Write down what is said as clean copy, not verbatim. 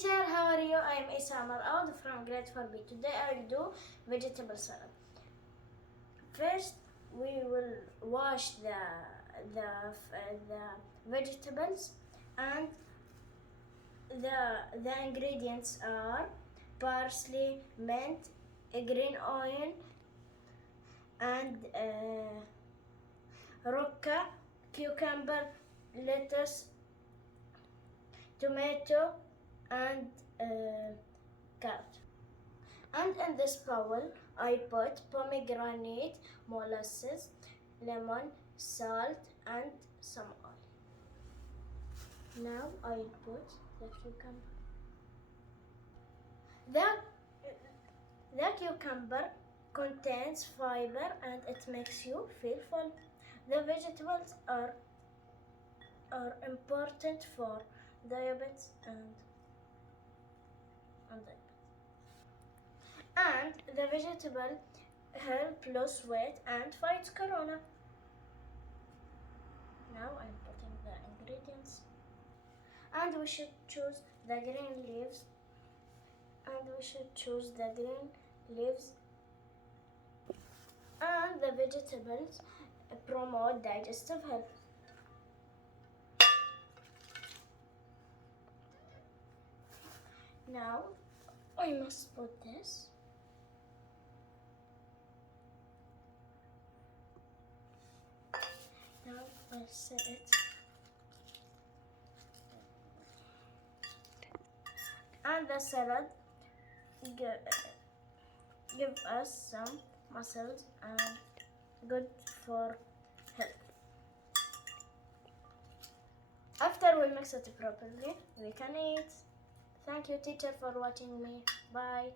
teacher, how are you? I am Essa Awad from grade 4B. Today I'll do vegetable salad. First, we will wash the vegetables, and the ingredients are parsley, mint, green onion, and roca, cucumber, lettuce, tomato, and carrot. And in this bowl, I put pomegranate, molasses, lemon, salt, and some oil. Now I'll put the cucumber. The cucumber contains fiber and it makes you feel full. The vegetables are important for diabetes and the vegetable help lose weight and fight corona. Now I'm putting the ingredients, and we should choose the green leaves. And the vegetables promote digestive health. Now I must put this. Now I'll set it. And the salad give us some muscles and good for health. After we mix it properly, we can eat. Thank you, teacher, for watching me. Bye.